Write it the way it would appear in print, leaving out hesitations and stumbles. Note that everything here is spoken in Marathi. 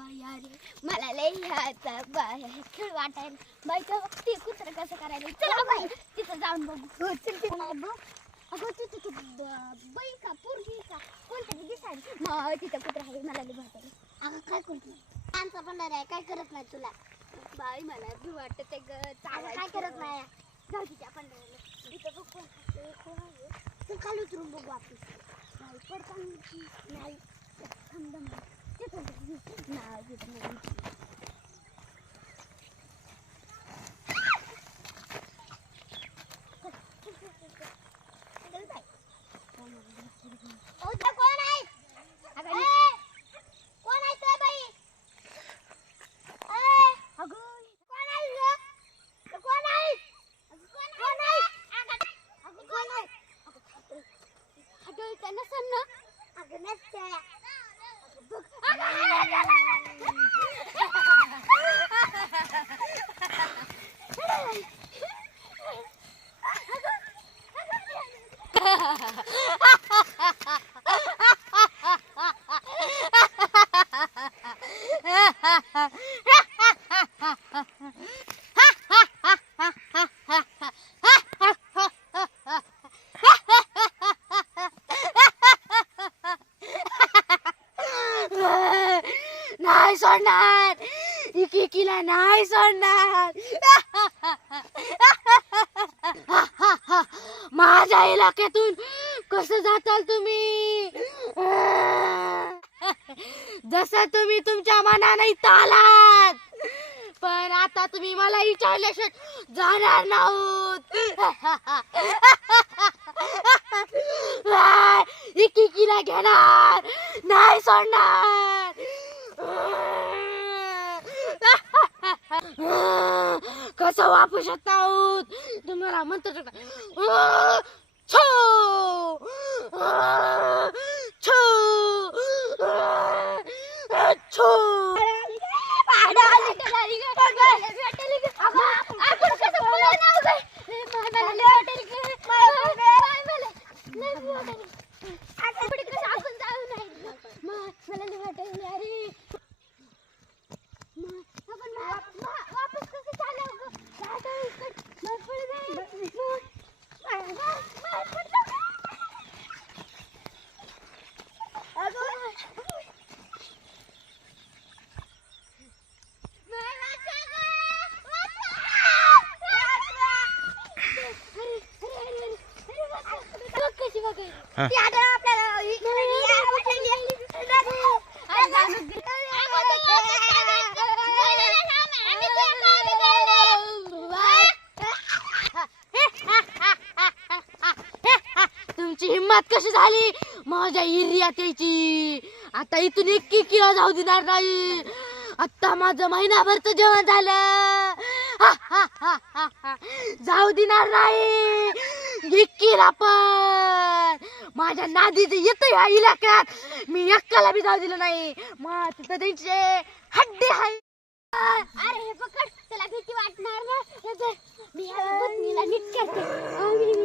बाई अरे मला लय आता बाय खेळ वाटायला बाई ते कुत्र कसं करायला चला बाई तिथं जाऊन बघू हो चल ते बघ अगं तिथं बाई का पोरगी का कोणतरी दिसायला मग तिथं कुत्र आहे मला लय वाटायला अगं काय करतो आमचा पंढर आहे काय करत नाही तुला बाई मला भी वाटत ग काय करत नाही जाऊ तिच्या पंढरीला तिथं बघ कोण आहे चल खाली उतरून बघू आपण नाही पडताना नाही थांब नाही नाही सोडणार इकीला नाही सोडणार माझ्या इलाक्यातून कसं जाताल तुम्ही जसं तुम्ही तुमच्या मनाने इथं आलात पण आता तुम्ही मला विचारल्याशिवाय जाणार नाहीत इकीला घेणार नाही सोडणार कसं वापस येत आहोत तुम्हाला म्हणतो छो छो छो तुमची हिम्मत कशी झाली माझ्या एरियात यायची आता इथून 1 किलो जाऊ देणार नाही आता माझं महिनाभरचं जेवण झालं जाऊ देणार नाही इतकीला पण माझ्या नादीच येत या इलाक्यात मी एकट्याला बी जाऊ दिलं नाही मग तिथं त्यांचे हड्डे आहे अरे हे पकड त्याला भीती वाटणार ना मी ह्या बदनीला नीट करते